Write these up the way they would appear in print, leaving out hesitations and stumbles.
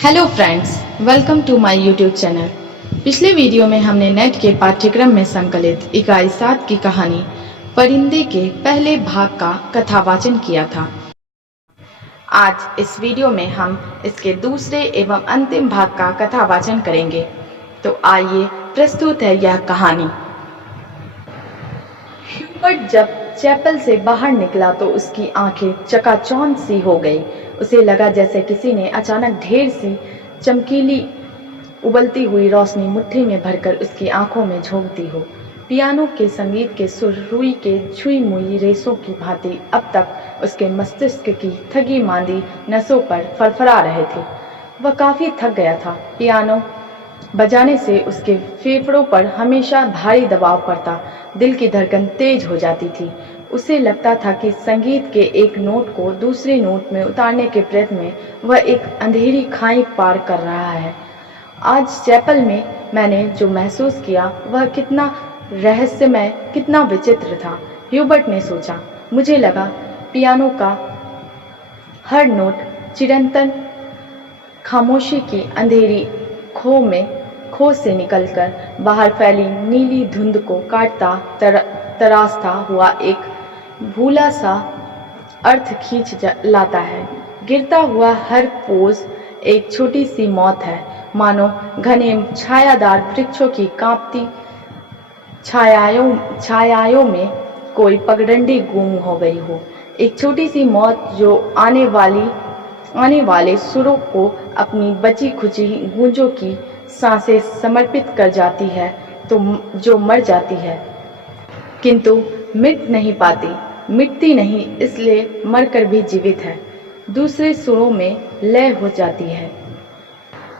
Hello friends, welcome to my YouTube channel. पिछले video में हमने नेट के पाठ्यक्रम में संकलित इकाई 7 की कहानी परिंदे के पहले भाग का कथावाचन किया था। आज इस वीडियो में हम इसके दूसरे एवं अंतिम भाग का कथावाचन करेंगे। तो आइए प्रस्तुत है यह कहानी। ह्यूबर्ट जब चैपल से बाहर निकला तो उसकी आंखें चकाचौंध सी हो गई। उसे लगा जैसे किसी ने अचानक ढेर सी चमकीली उबलती हुई रोशनी मुट्ठी में भरकर उसकी आंखों में झोंक दी हो। पियानो के संगीत के सुर रुई के छुई मुई रेशों की भांति अब तक उसके मस्तिष्क की थकी मांदी नसों पर फड़फड़ा रहे थे। वह काफी थक गया था। पियानो बजाने से उसके फेफड़ों पर हमेशा भारी दबाव पड़ता, दिल की धड़कन तेज हो जाती थी। उसे लगता था कि संगीत के एक नोट को दूसरे नोट में उतारने के प्रयत्न में वह एक अंधेरी खाई पार कर रहा है। आज चैपल में मैंने जो महसूस किया वह कितना रहस्यमय, कितना विचित्र था, ह्यूबर्ट ने सोचा। मुझे लगा पियानो का हर नोट चिरंतन खामोशी की अंधेरी खो से निकलकर बाहर फैली नीली धुंध को काटता तराशता हुआ एक भूला सा अर्थ खींच लाता है। गिरता हुआ हर पोज एक छोटी सी मौत है, मानो घने छायादार वृक्षों की कांपती छायाओं में कोई पगडंडी गुम हो गई हो। एक छोटी सी मौत जो आने वाले सुरों को अपनी बची खुची गूंजों की सांसें समर्पित कर जाती है, तो जो मर जाती है किंतु मिट नहीं पाती, मिटती नहीं, इसलिए मरकर भी जीवित है, दूसरे सुरों में लय हो जाती है।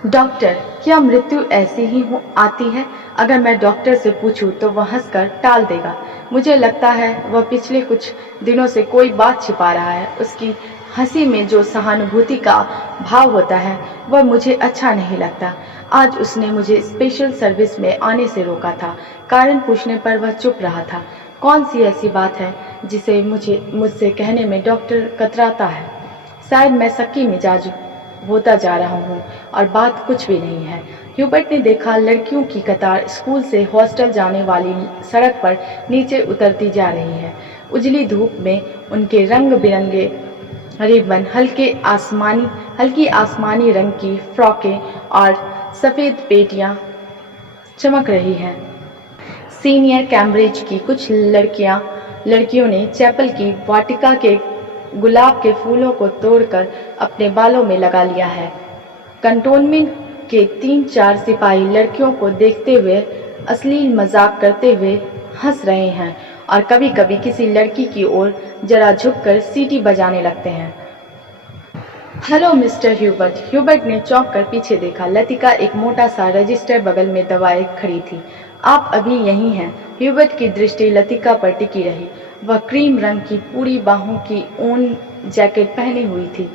डॉक्टर, क्या मृत्यु ऐसी ही आती है? अगर मैं डॉक्टर से पूछूं तो वह हंसकर टाल देगा। मुझे लगता है वह पिछले कुछ दिनों से कोई बात छिपा रहा है। उसकी हंसी में जो सहानुभूति का भाव होता है वह मुझे अच्छा नहीं लगता। आज उसने मुझे स्पेशल सर्विस में आने से रोका था। कारण पूछने पर वह चुप रहा था। कौन सी ऐसी बात है जिसे मुझसे कहने में डॉक्टर कतराता है? शायद मैं सक्की मिजाज होता जा रहा हूँ और बात कुछ भी नहीं है। ह्यूबर्ट ने देखा लड़कियों की कतार स्कूल से हॉस्टल जाने वाली सड़क पर नीचे उतरती जा रही है। उजली धूप में उनके रंग बिरंगे रिबन, हल्की आसमानी रंग की फ्रॉकें और सफेद पेटियां चमक रही हैं। सीनियर कैम्ब्रिज की कुछ लड़कियों ने चैपल की वाटिका के गुलाब के फूलों को तोड़कर अपने बालों में लगा लिया है। कंटोनमेंट के 3-4 सिपाही लड़कियों को देखते हुए अश्लील मजाक करते हुए हंस रहे हैं और कभी कभी किसी लड़की की ओर जरा झुककर सीटी बजाने लगते हैं। Hello mister Hubert. ह्यूबर्ट ने चौंक कर पीछे देखा। लतिका एक मोटा सा रजिस्टर बगल में दबाए खड़ी थी। आप अभी यहीं हैं? ह्यूबर्ट की दृष्टि लतिका पर टिकी रही। वह क्रीम रंग की पूरी बाहों की ऊन जैकेट पहनी हुई थी।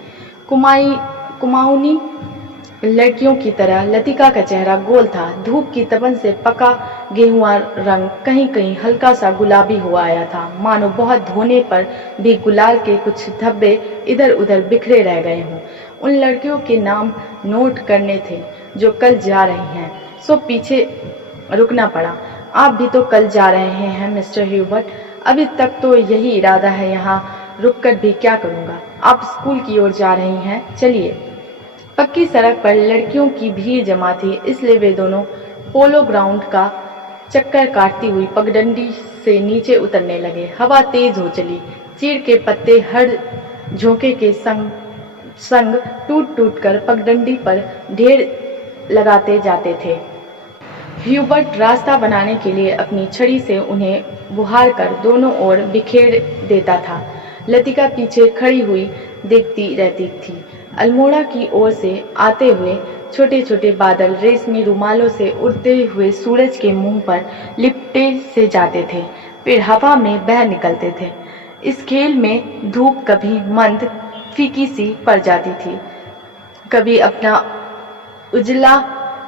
कुमाऊनी लड़कियों की तरह लतिका का चेहरा गोल था। धूप की तपन से पका गेहुआ रंग कहीं कहीं हल्का सा गुलाबी हो आया था, मानो बहुत धोने पर भी गुलाल के कुछ धब्बे इधर उधर बिखरे रह गए हों। उन लड़कियों के नाम नोट करने थे जो कल जा रही हैं, सो पीछे रुकना पड़ा। आप भी तो कल जा रहे हैं मिस्टर ह्यूबर्ट? अभी तक तो यही इरादा है, यहाँ रुककर भी क्या करूँगा। आप स्कूल की ओर जा रही हैं, चलिए। पक्की सड़क पर लड़कियों की भीड़ जमा थी, इसलिए वे दोनों पोलो ग्राउंड का चक्कर काटती हुई पगडंडी से नीचे उतरने लगे। हवा तेज हो चली। चीड़ के पत्ते हर झोंके के संग टूट टूट कर पगडंडी पर ढेर लगाते जाते थे। ह्यूबर्ट रास्ता बनाने के लिए अपनी छड़ी से उन्हें बुहार कर दोनों ओर बिखेर देता था। लतिका पीछे खड़ी हुई देखती रहती थी। अल्मोड़ा की ओर से आते हुए छोटे छोटे बादल रेशमी रुमालों से उड़ते हुए सूरज के मुंह पर लिपटे से जाते थे, फिर हवा में बह निकलते थे। इस खेल में धूप कभी मंद फीकी सी पड़ जाती थी, कभी अपना उजला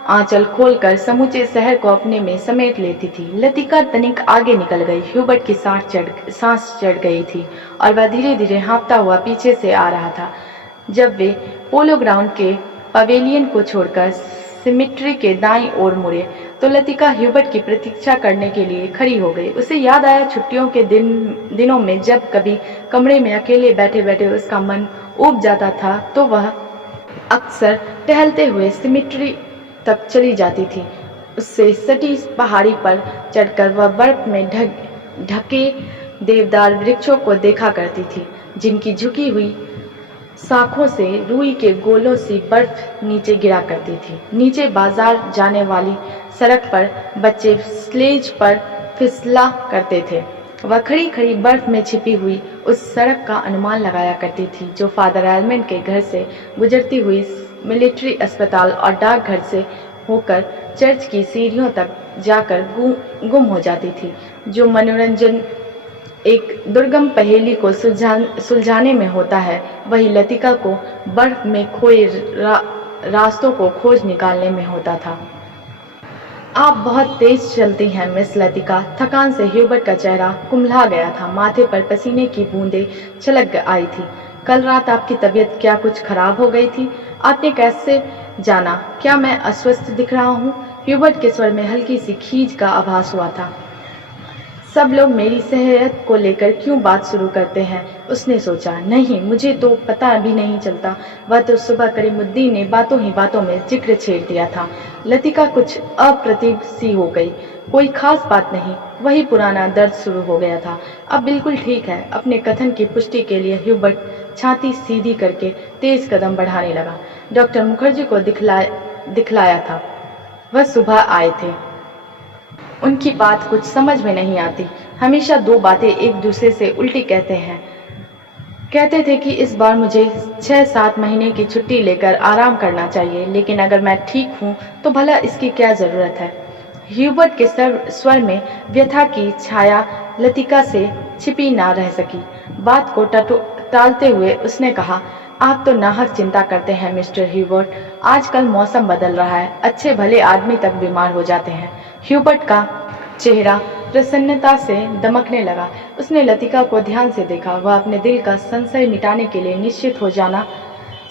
आंचल खोलकर समूचे शहर को अपने में समेट लेती थी। लतिका तनिक आगे निकल गई। ह्यूबर्ट की सांस चढ़ गई थी और वह धीरे धीरे हाँफता हुआ पीछे से आ रहा था। जब वे पोलो ग्राउंड के पवेलियन को छोड़कर सिमिट्री के दाईं ओर मुड़े तो लतिका ह्यूबर्ट की प्रतीक्षा करने के लिए खड़ी हो गई। उसे याद आया छुट्टियों के दिनों में जब कभी कमरे में अकेले बैठे बैठे उसका मन ऊब जाता था तो वह अक्सर टहलते हुए सिमिट्री तक चली जाती थी। उससे सटी पहाड़ी पर चढ़कर वह बर्फ में ढके देवदार वृक्षों को देखा करती थी, जिनकी झुकी हुई शाखों से रुई के गोलों सी बर्फ नीचे गिरा करती थी। नीचे बाजार जाने वाली सड़क पर बच्चे स्लेज पर फिसला करते थे। वह खड़ी खड़ी बर्फ में छिपी हुई उस सड़क का अनुमान लगाया करती थी जो फादर एलमेंट के घर से गुजरती हुई मिलिट्री अस्पताल और डाकघर से होकर चर्च की सीढ़ियों तक जाकर गुम हो जाती थी। जो मनोरंजन एक दुर्गम पहेली को सुलझाने में होता है, वही लतिका को बर्फ में खोए रास्तों को खोज निकालने में होता था। आप बहुत तेज चलती हैं मिस लतिका। थकान से ह्यूबर्ट का चेहरा कुम्हला गया था, माथे पर पसीने की बूंदें छलक आई थी। कल रात आपकी तबीयत क्या कुछ खराब हो गई थी? आपने कैसे जाना? क्या मैं अस्वस्थ दिख रहा हूँ? ह्यूबर्ट के स्वर में हल्की सी खींच का आभास हुआ था। सब लोग मेरी सेहत को लेकर क्यों बात शुरू करते हैं? उसने सोचा। नहीं, मुझे तो पता भी नहीं चलता। वह तो सुबह करीमुद्दीन ने बातों ही बातों में जिक्र छेड़ दिया था। लतिका कुछ अप्रतिभ सी हो गई। कोई खास बात नहीं, वही पुराना दर्द शुरू हो गया था। अब बिल्कुल ठीक है। अपने कथन की पुष्टि के लिए ह्यूबर्ट छाती सीधी करके तेज कदम बढ़ाने लगा। डॉक्टर मुखर्जी को दिखलाया था। वह सुबह आए थे। उनकी बात कुछ समझ में नहीं आती। हमेशा दो बातें एक दूसरे से उल्टी कहते हैं। कहते थे कि इस बार मुझे 6-7 महीने की छुट्टी लेकर आराम करना चाहिए, लेकिन अगर मैं ठीक हूँ तो भला इसकी क्या जरूरत है? ह्यूबर्ट के स्वर में व्यथा की छाया लतिका से छिपी ना रह सकी। बात को टालते हुए उसने कहा, आप तो नाहक चिंता करते हैं मिस्टर ह्यूबर्ट। आजकल मौसम बदल रहा है, अच्छे भले आदमी तक बीमार हो जाते हैं। ह्यूबर्ट का चेहरा प्रसन्नता से दमकने लगा। उसने लतिका को ध्यान से देखा। वह अपने दिल का संशय मिटाने के लिए निश्चित हो जाना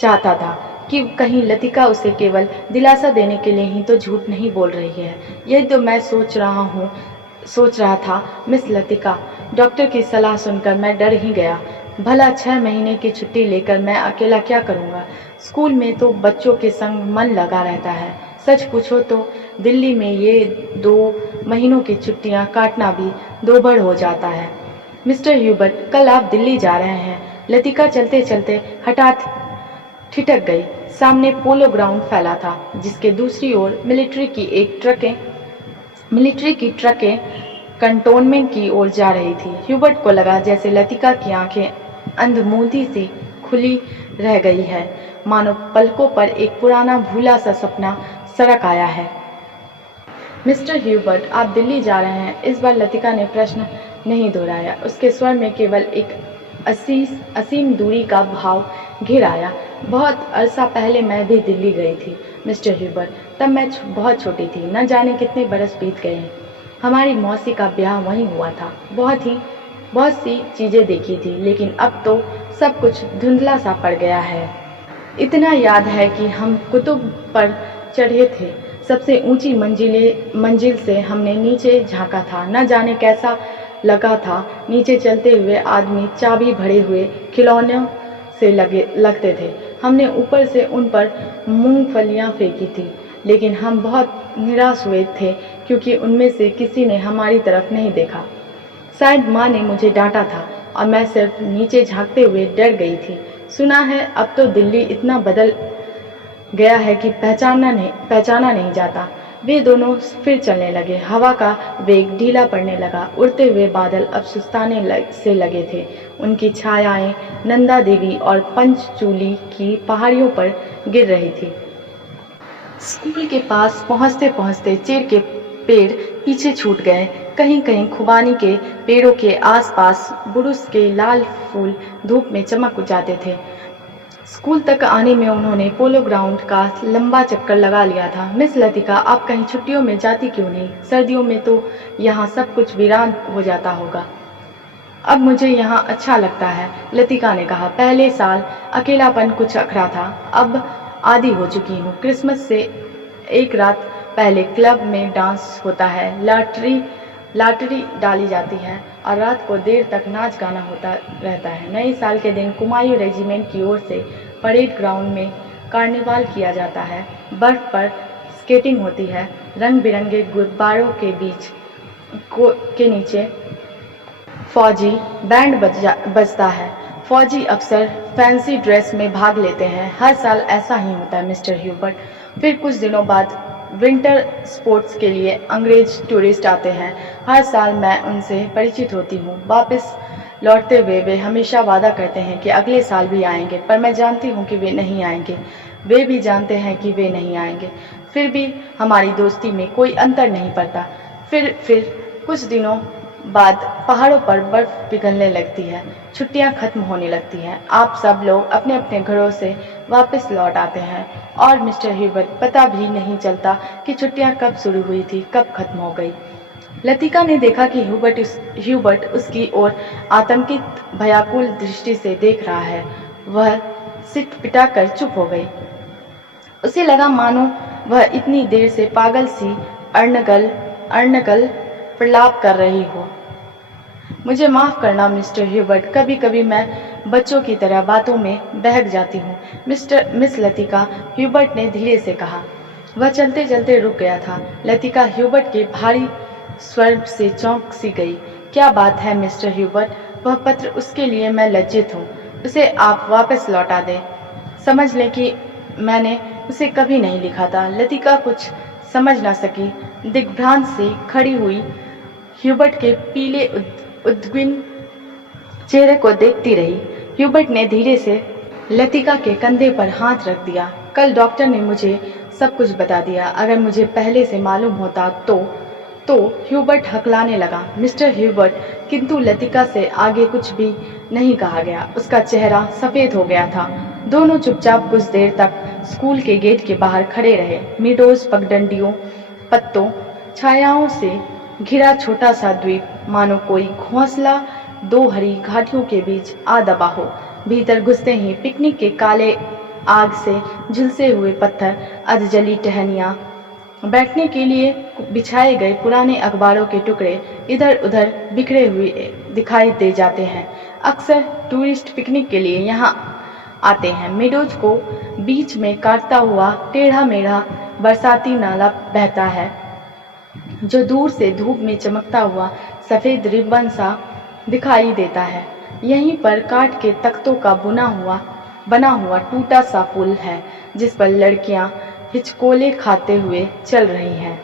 चाहता था कि कहीं लतिका उसे केवल दिलासा देने के लिए ही तो झूठ नहीं बोल रही है। यही तो मैं सोच रहा था मिस लतिका। डॉक्टर की सलाह सुनकर मैं डर ही गया। भला 6 महीने की छुट्टी लेकर मैं अकेला क्या करूँगा? स्कूल में तो बच्चों के संग मन लगा रहता है। सच पूछो तो दिल्ली में ये 2 महीनों की छुट्टियां काटना भी दोभर हो जाता है। मिस्टर ह्यूबर्ट, कल आप दिल्ली जा रहे हैं। लतिका चलते चलते हठात ठिठक गई। सामने पोलो ग्राउंड फैला था, जिसके दूसरी ओर मिलिट्री की ट्रकें कंटोनमेंट की ओर जा रही थी। ह्यूबर्ट को लगा जैसे लतिका की आंखें अंधमूंदी सी खुली रह गई है, मानो पलकों पर एक पुराना भूला सा सपना सड़क आया है। मिस्टर ह्यूबर्ट, आप दिल्ली जा रहे हैं? इस बार लतिका ने प्रश्न नहीं दोहराया। उसके स्वर में केवल एक असीम दूरी का भाव घिर आया। बहुत अरसा पहले मैं भी दिल्ली गई थी मिस्टर ह्यूबर्ट। तब मैं बहुत छोटी थी। न जाने कितने बरस बीत गए हैं। हमारी मौसी का ब्याह वहीं हुआ था। बहुत सी चीजें देखी थी, लेकिन अब तो सब कुछ धुंधला सा पड़ गया है। इतना याद है कि हम कुतुब पर चढ़े थे। सबसे ऊंची मंजिल से हमने नीचे झांका था। न जाने कैसा लगा था। नीचे चलते हुए आदमी चाबी भरे हुए खिलौनों से लगते थे। हमने ऊपर से उन पर मूंगफलियां फेंकी थी, लेकिन हम बहुत निराश हुए थे क्योंकि उनमें से किसी ने हमारी तरफ नहीं देखा। शायद माँ ने मुझे डांटा था और मैं सिर्फ नीचे झांकते हुए डर गई थी। सुना है अब तो दिल्ली इतना बदल गया है कि पहचाना नहीं जाता। वे दोनों फिर चलने लगे। हवा का वेग ढीला पड़ने लगा। उड़ते हुए बादल अब सुस्ताने से लगे थे। उनकी छायाएं नंदा देवी और पंचचूली की पहाड़ियों पर गिर रही थी। स्कूल के पास पहुंचते पहुंचते चीड़ के पेड़ पीछे छूट गए। कहीं कहीं खुबानी के पेड़ों के आसपास बुरुस के लाल फूल धूप में चमक जाते थे। स्कूल तक आने में उन्होंने पोलो ग्राउंड का लंबा चक्कर लगा लिया था। मिस लतिका, आप कहीं छुट्टियों में जाती क्यों नहीं? सर्दियों में तो यहाँ सब कुछ वीरान हो जाता होगा। अब मुझे यहाँ अच्छा लगता है, लतिका ने कहा। पहले साल अकेलापन कुछ अखरा था, अब आदी हो चुकी हूँ। क्रिसमस से एक रात पहले क्लब में डांस होता है, लॉटरी डाली जाती है और रात को देर तक नाच गाना होता रहता है। नए साल के दिन कुमायूं रेजिमेंट की ओर से परेड ग्राउंड में कार्निवाल किया जाता है। बर्फ पर स्केटिंग होती है। रंग बिरंगे गुब्बारों के के नीचे फौजी बैंड बजता है। फौजी अक्सर फैंसी ड्रेस में भाग लेते हैं। हर साल ऐसा ही होता है मिस्टर ह्यूबर्ट। फिर कुछ दिनों बाद विंटर स्पोर्ट्स के लिए अंग्रेज टूरिस्ट आते हैं। हर साल मैं उनसे परिचित होती हूँ। वापस लौटते हुए वे हमेशा वादा करते हैं कि अगले साल भी आएंगे, पर मैं जानती हूँ कि वे नहीं आएंगे। वे भी जानते हैं कि वे नहीं आएंगे। फिर भी हमारी दोस्ती में कोई अंतर नहीं पड़ता। फिर कुछ दिनों बाद पहाड़ों पर बर्फ पिघलने लगती है। छुट्टियां खत्म होने लगती हैं। आप सब लोग अपने अपने घरों से वापस लौट आते हैं और मिस्टर ह्यूबर्ट पता भी नहीं चलता कि छुट्टियां कब शुरू हुई थी, कब खत्म हो गई। लतिका ने देखा कि ह्यूबर्ट उसकी ओर आतंकित भयाकुल दृष्टि से देख रहा है। वह सिटपिटा कर चुप हो गई। उसे लगा मानो वह इतनी देर से पागल सी अर्नगल प्रलाप कर रही हो। मुझे माफ करना मिस्टर ह्यूबर्ट, कभी कभी मैं बच्चों की तरह बातों में बहक जाती हूँ। मिस लतिका, ह्यूबर्ट ने धीरे से कहा। वह चलते चलते रुक गया था। लतिका ह्यूबर्ट के भारी स्वर से चौंक सी गई। क्या बात है मिस्टर ह्यूबर्ट? वह पत्र, उसके लिए मैं लज्जित हूँ। उसे आप वापस लौटा दें। समझ लें कि मैंने उसे कभी नहीं लिखा था। लतिका कुछ समझ ना सकी। दिग्भ्रांत से खड़ी हुई ह्यूबर्ट के पीले उद्विग्न चेहरे को देखती रही। ह्यूबर्ट ने धीरे से लतिका के कंधे पर हाथ रख दिया। कल डॉक्टर ने मुझे सब कुछ बता दिया। अगर मुझे पहले से मालूम होता तो ह्यूबर्ट हकलाने लगा। मिस्टर ह्यूबर्ट, किंतु लतिका से आगे कुछ भी नहीं कहा गया। उसका चेहरा सफेद हो गया था। दोनों चुपचाप कुछ देर तक स्कूल के गेट के बाहर खड़े रहे। मीडोज पगडंडियों, पत्तों, छायाओं से घिरा छोटा सा द्वीप, मानो कोई घोंसला दो हरी घाटियों के बीच आ दबा हो। भीतर घुसते ही पिकनिक के काले आग से झुलसे हुए पत्थर, अधजली टहनियां, बैठने के लिए बिछाए गए पुराने अखबारों के टुकड़े इधर उधर बिखरे हुए दिखाई दे जाते हैं। अक्सर टूरिस्ट पिकनिक के लिए यहाँ आते हैं। मेडोज को बीच में काटता हुआ टेढ़ा मेढ़ा बरसाती नाला बहता है, जो दूर से धूप में चमकता हुआ सफेद रिबन सा दिखाई देता है। यहीं पर काठ के तख्तों का बना हुआ टूटा सा पुल है, जिस पर लड़कियां हिचकोले खाते हुए चल रही हैं।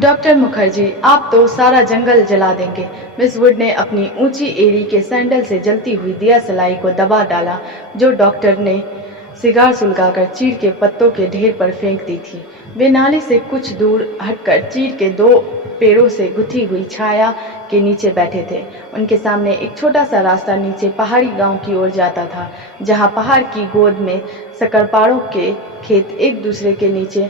डॉक्टर मुखर्जी, आप तो सारा जंगल जला देंगे। मिस वुड ने अपनी ऊंची एड़ी के सैंडल से जलती हुई दिया सलाई को दबा डाला, जो डॉक्टर ने सिगार सुलगाकर चीड़ के पत्तों के ढेर पर फेंक दी थी। वे नाले से कुछ दूर हटकर चीड़ के दो पेड़ों से गुथी हुई छाया के नीचे बैठे थे। उनके सामने एक छोटा सा रास्ता नीचे पहाड़ी गांव की ओर जाता था, जहां पहाड़ की गोद में शकरपाड़ों के खेत एक दूसरे के नीचे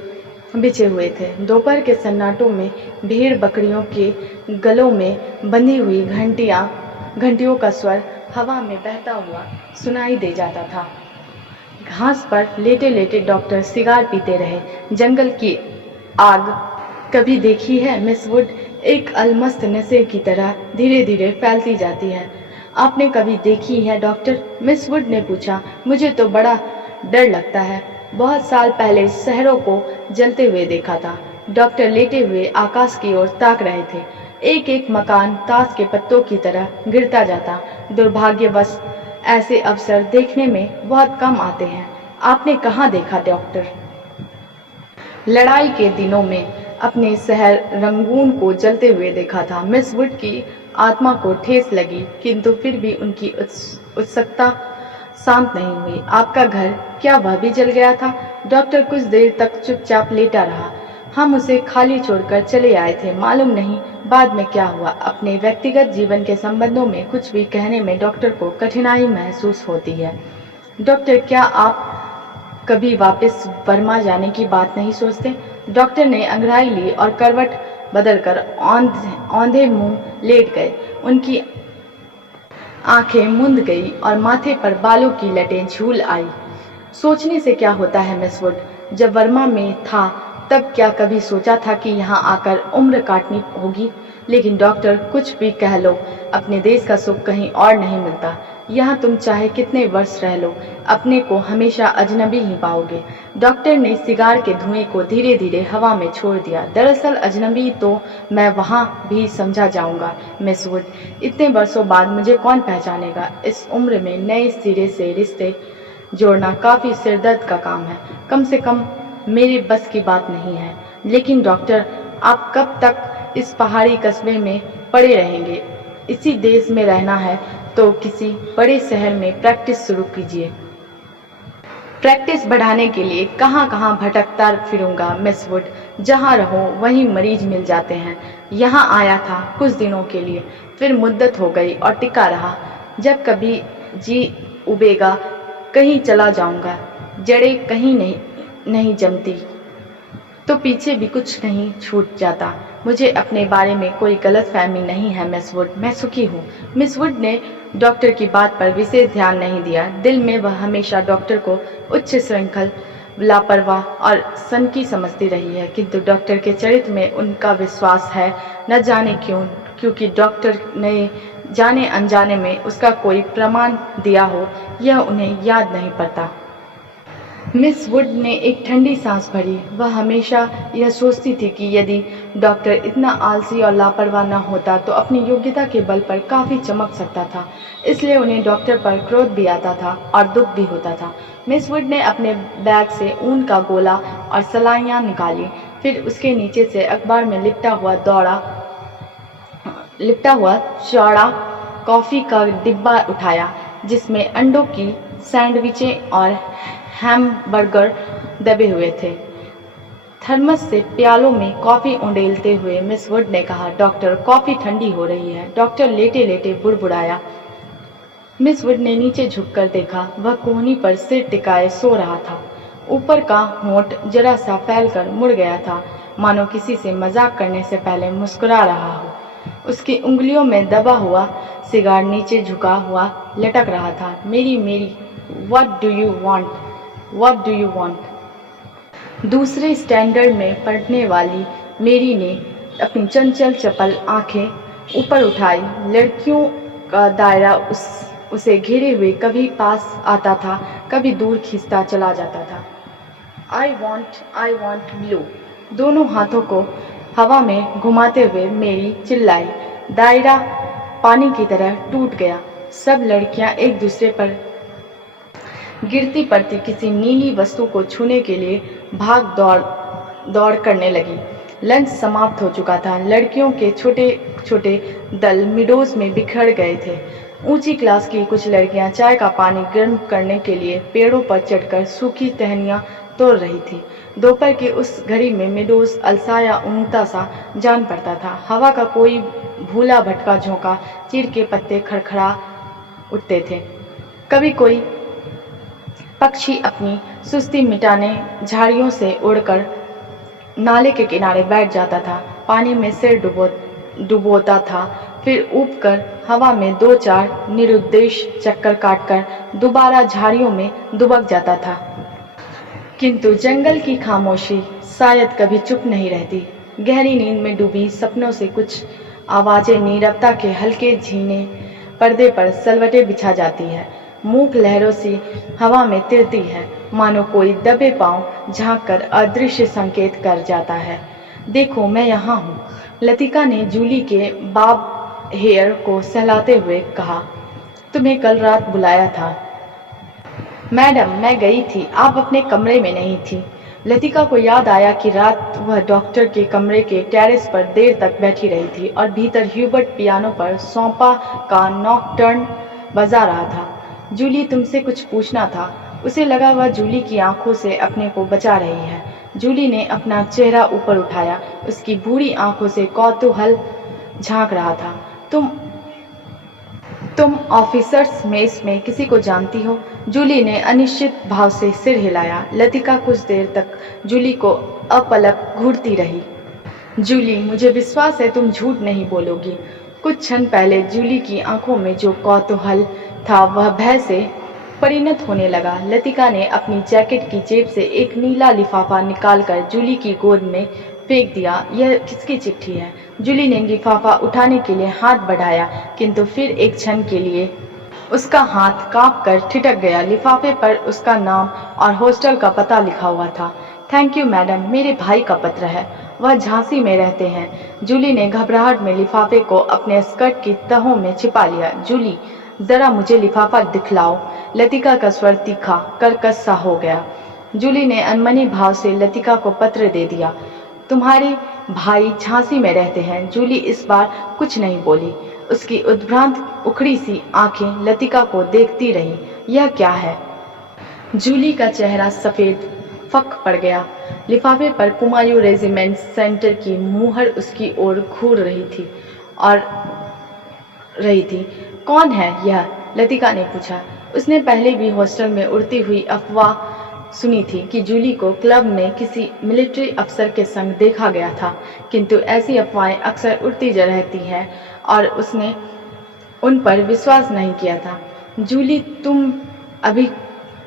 बिछे हुए थे। दोपहर के सन्नाटों में भेड़ बकरियों के गलों में बंधी हुई घंटियों का स्वर हवा में बहता हुआ सुनाई दे जाता था। घास पर लेटे लेटे डॉक्टर सिगार पीते रहे। जंगल की आग कभी देखी है मिस वुड? एक अलमस्त नशे की तरह धीरे धीरे फैलती जाती है। आपने कभी देखी है डॉक्टर? मिस वुड ने पूछा। मुझे तो बड़ा डर लगता है। बहुत साल पहले शहरों को जलते हुए देखा था। डॉक्टर लेटे हुए आकाश की ओर ताक रहे थे। एक एक मकान ताश के पत्तों की तरह गिरता जाता। दुर्भाग्यवश ऐसे अवसर देखने में बहुत कम आते हैं। आपने कहाँ देखा डॉक्टर? लड़ाई के दिनों में अपने शहर रंगून को जलते हुए देखा था। मिस वुड की आत्मा को ठेस लगी, किंतु फिर भी उनकी उत्सुकता शांत नहीं हुई। आपका घर, क्या वह भी जल गया था? डॉक्टर कुछ देर तक चुपचाप लेटा रहा। हम उसे खाली छोड़कर चले आए थे। मालूम नहीं बाद में क्या हुआ। अपने व्यक्तिगत जीवन के संबंधों में कुछ भी कहने में डॉक्टर को कठिनाई महसूस होती है। डॉक्टर, क्या आप कभी वापस बर्मा जाने की बात नहीं सोचते? डॉक्टर ने अंगड़ाई ली और करवट बदलकर औंधे मुंह लेट गए। उनकी आंखें मुंद गई और माथे पर बालों की लटें झूल आई। सोचने से क्या होता है मिस वुड, जब वर्मा में था तब क्या कभी सोचा था कि यहाँ आकर उम्र काटनी होगी। लेकिन डॉक्टर, कुछ भी कह लो, अपने देश का सुख कहीं और नहीं मिलता। यहाँ तुम चाहे कितने वर्ष रह लो, अपने को हमेशा अजनबी ही पाओगे। डॉक्टर ने सिगार के धुएं को धीरे धीरे हवा में छोड़ दिया। दरअसल अजनबी तो मैं वहाँ भी समझा जाऊंगा मिस वुड। इतने वर्षों बाद मुझे कौन पहचानेगा। इस उम्र में नए सिरे से रिश्ते जोड़ना काफी सिरदर्द का काम है। कम से कम मेरे बस की बात नहीं है। लेकिन डॉक्टर, आप कब तक इस पहाड़ी कस्बे में पड़े रहेंगे? इसी देश में रहना है तो किसी बड़े शहर में प्रैक्टिस शुरू कीजिए। प्रैक्टिस बढ़ाने के लिए कहाँ कहाँ भटकता फिरूंगा मिस वुड। जहाँ रहो वहीं मरीज मिल जाते हैं। यहाँ आया था कुछ दिनों के लिए, फिर मुद्दत हो गई और टिका रहा। जब कभी जी उबेगा कहीं चला जाऊंगा। जड़ें कहीं नहीं जमती तो पीछे भी कुछ नहीं छूट जाता। मुझे अपने बारे में कोई गलतफहमी नहीं है मिस वुड, मैं सुखी हूँ। मिस वुड ने डॉक्टर की बात पर विशेष ध्यान नहीं दिया। दिल में वह हमेशा डॉक्टर को उच्च श्रृंखल, लापरवाह और सनकी समझती रही है, किंतु डॉक्टर के चरित्र में उनका विश्वास है। न जाने क्यों, क्योंकि डॉक्टर ने जाने अनजाने में उसका कोई प्रमाण दिया हो, यह उन्हें याद नहीं पड़ता। मिस वुड ने एक ठंडी सांस भरी। वह हमेशा यह सोचती थी कि यदि डॉक्टर इतना आलसी और लापरवाह न होता तो अपनी योग्यता के बल पर काफी चमक सकता था। इसलिए उन्हें डॉक्टर पर क्रोध भी आता था और दुख भी होता था। मिस वुड ने अपने बैग से ऊन का गोला और सलाइयां निकाली। फिर उसके नीचे से अखबार में लिपटा हुआ चौड़ा कॉफी का डिब्बा उठाया, जिसमें अंडों की सैंडविचें और हैमबर्गर दबे हुए थे। थर्मस से प्यालों में कॉफी उंडेलते हुए मिस वुड ने कहा, डॉक्टर, कॉफी ठंडी हो रही है। डॉक्टर लेटे लेटे बुड़बुड़ाया। मिस वुड ने नीचे झुककर देखा। वह कोहनी पर सिर टिकाए सो रहा था। ऊपर का होंठ जरा सा फैलकर मुड़ गया था, मानो किसी से मजाक करने से पहले मुस्कुरा रहा हो। उसकी उंगलियों में दबा हुआ सिगार नीचे झुका हुआ लटक रहा था। मेरी, व्हाट डू यू वांट? दूसरे स्टैंडर्ड में पढ़ने वाली मेरी ने अपनी चंचल चपल आंखें ऊपर उठाई। लड़कियों का दायरा उसे घेरे हुए कभी पास आता था, कभी दूर खींचता चला जाता था। I want blue. दोनों हाथों को हवा में घुमाते हुए मेरी चिल्लाई। दायरा पानी की तरह टूट गया। सब लड़कियां एक दूसरे पर गिरती पड़ती किसी नीली वस्तु को छूने के लिए भाग दौड़ करने लगी। लंच समाप्त हो चुका था। लड़कियों के छोटे छोटे दल मिडोज में बिखर गए थे। ऊंची क्लास की कुछ लड़कियां चाय का पानी गर्म करने के लिए पेड़ों पर चढ़कर सूखी टहनियां तोड़ रही थी। दोपहर की उस घड़ी में मिडोज अलसाया ऊँगता सा जान पड़ता था। हवा का कोई भूला भटका झोंका, चीड़ के पत्ते खड़खड़ा उठते थे। कभी कोई पक्षी अपनी सुस्ती मिटाने झाड़ियों से उड़कर नाले के किनारे बैठ जाता था, पानी में सिर डुबोता था, फिर ऊबकर हवा में 2-4 निरुद्देश चक्कर काटकर दोबारा झाड़ियों में दुबक जाता था। किंतु जंगल की खामोशी शायद कभी चुप नहीं रहती। गहरी नींद में डूबी सपनों से कुछ आवाजें नीरवता के हल्के झीने पर्दे पर सलवटें बिछा जाती है। मूक लहरों सी हवा में तिरती है, मानो कोई दबे पांव झांककर अदृश्य संकेत कर जाता है। देखो, मैं यहाँ हूँ, लतिका ने जूली के बाब हेयर को सहलाते हुए कहा। तुम्हें कल रात बुलाया था। मैडम, मैं गई थी, आप अपने कमरे में नहीं थी। लतिका को याद आया कि रात वह डॉक्टर के कमरे के टेरेस पर देर तक बैठी रही थी और भीतर ह्यूबर्ट पियानो पर सौंपा का नॉकटर्न बजा रहा था। जूली, तुमसे कुछ पूछना था। उसे लगा वह जूली की आंखों से अपने को बचा रही है। जूली ने अपना चेहरा ऊपर उठाया। उसकी बूढ़ी आंखों से कौतूहल झांक रहा था। तुम ऑफिसर्स मेस में किसी को जानती हो? जूली ने अनिश्चित भाव से सिर हिलाया। लतिका कुछ देर तक जूली को अपलक घूरती रही। जूली, मुझे विश्वास है तुम झूठ नहीं बोलोगी। कुछ क्षण पहले जूली की आंखों में जो कौतूहल था वह भय से परिणत होने लगा। लतिका ने अपनी जैकेट की जेब से एक नीला लिफाफा निकालकर जूली की गोद में फेंक दिया। यह किसकी चिट्ठी है? जूली ने लिफाफा उठाने के लिए हाथ बढ़ाया, किंतु फिर एक क्षण के लिए उसका हाथ कांपकर ठिठक गया। लिफाफे पर उसका नाम और हॉस्टल का पता लिखा हुआ था। थैंक यू मैडम, मेरे भाई का पत्र है, वह झांसी में रहते हैं। जूली ने घबराहट में लिफाफे को अपने स्कर्ट की तहों में छिपा लिया। जूली, जरा मुझे लिफाफा दिखलाओ। लतिका का स्वर तीखा कर्कश सा हो गया। जूली ने अनमनी भाव से लतिका को पत्र दे दिया। तुम्हारे भाई झांसी में रहते हैं। जूली इस बार कुछ नहीं बोली। उसकी उद्भ्रांत उखड़ी सी आंखें लतिका को देखती रहीं। यह क्या है? जूली का चेहरा सफेद फक पड़ गया। लिफाफे पर कुमायूं रेजिमेंट सेंटर की मुहर उसकी ओर घूर रही थी। कौन है यह? लतिका ने पूछा। उसने पहले भी हॉस्टल में उड़ती हुई अफवाह सुनी थी कि जूली को क्लब में किसी मिलिट्री अफसर के संग देखा गया था, किंतु ऐसी अफवाहें अक्सर उड़ती रहती हैं और उसने उन पर विश्वास नहीं किया था। जूली, तुम अभी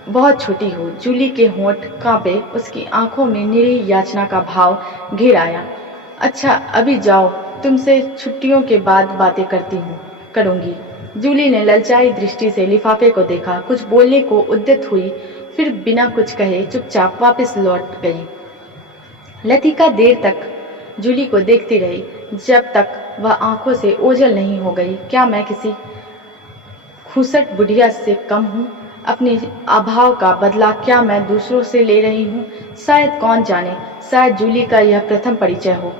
बहुत छोटी हो। जूली के होंठ कांपे, उसकी आंखों में निरीह याचना का भाव घिर आया। अच्छा, अभी जाओ, तुमसे छुट्टियों के बाद बातें करूंगी। जूली ने ललचाई दृष्टि से लिफाफे को देखा, कुछ बोलने को उद्यत हुई, फिर बिना कुछ कहे चुपचाप वापस लौट गई। लतिका देर तक जूली को देखती रही, जब तक वह आंखों से ओझल नहीं हो गई। क्या मैं किसी खूसट बुढ़िया से कम हूँ? अपने अभाव का बदला क्या मैं दूसरों से ले रही हूँ? शायद, कौन जाने, शायद जूली का यह प्रथम परिचय हो